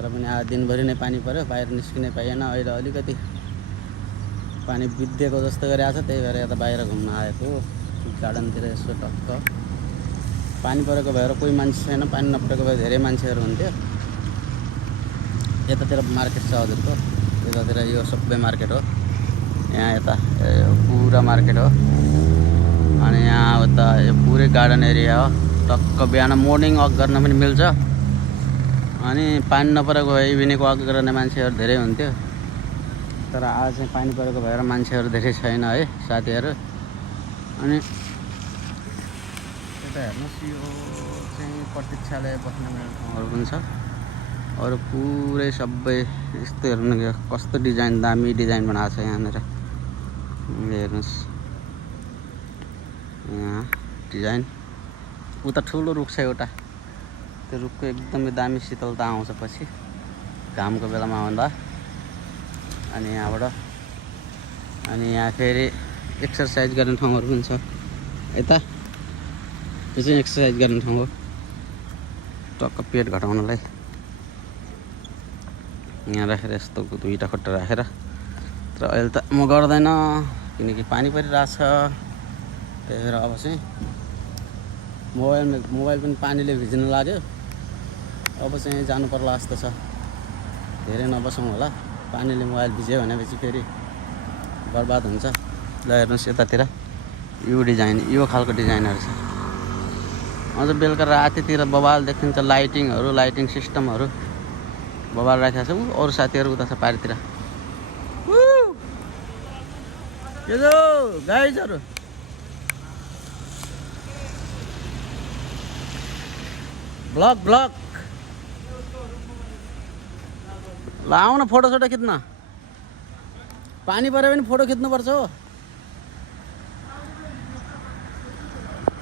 तर पनि आज दिनभरि नै पानी पर्यो, बाहिर निस्किनै पाइएन। अहिले अलिकति पानी बिग्देको जस्तो गरिरहेको छ, त्यही भएर यता बाहिर घुम्न आएको गार्डनतिर। यसो टक्क पानी परेको भएर कोही मान्छे छैन, पानी नपरेको भए धेरै मान्छेहरू हुन्थ्यो। यतातिर मार्केट छ हजुरको, यतातिर यो सबै मार्केट हो। यहाँ यता पुरा मार्केट हो, अनि यहाँ उता यो पुरै गार्डन एरिया हो। टक्क बिहान मर्निङ वक गर्न पनि मिल्छ, अनि पानी नपरेको भए इभिनिङ वक गर्ने मान्छेहरू धेरै हुन्थ्यो। तर आज चाहिँ पानी परेको भएर मान्छेहरू धेरै छैन है साथीहरू। अनि यता हेर्नुहोस्, यो चाहिँ प्रतीक्षालय बस्न मिल्ने ठाउँहरू पनि छ। अरू पुरै सबै यस्तो हेर्नु कस्तो डिजाइन, दामी डिजाइन बनाएको छ यहाँनिर। हेर्नुहोस् यहाँ डिजाइन। उता ठुलो रुख छ एउटा, त्यो रुखको एकदमै दामी शीतलता आउँछ पछि घामको बेलामा आउँदा। अनि यहाँबाट अनि यहाँ फेरि एक्सर्साइज गर्ने ठाउँहरू पनि छ। यता यो चाहिँ एक्सर्साइज गर्ने ठाउँ हो, टक्क पेट घटाउनलाई। यहाँ राखेर यस्तो दुईवटा खुट्टा राखेर। तर अहिले त म गर्दैन किनकि पानी परिरहेछ, त्यही भएर अब चाहिँ मोबाइल पनि पानीले भिज्न लाग्यो। अब चाहिँ जानु पर्ला जस्तो छ, धेरै नबसौँ होला। पानीले मोबाइल भिज्यो भनेपछि फेरि बर्बाद हुन्छ। ल हेर्नुहोस् यतातिर यो डिजाइन, यो खालको डिजाइनहरू छ। अझ बेलुका रातितिर बबाल देखिन्छ, लाइटिङहरू, लाइटिङ सिस्टमहरू बबाल राखेको छ। अरू साथीहरू उता छ पारितिर। यो जो गाइजहरू ब्लग ल आउन फोटो सोटो खिच्न। पानी पऱ्यो भने फोटो खिच्नुपर्छ हो।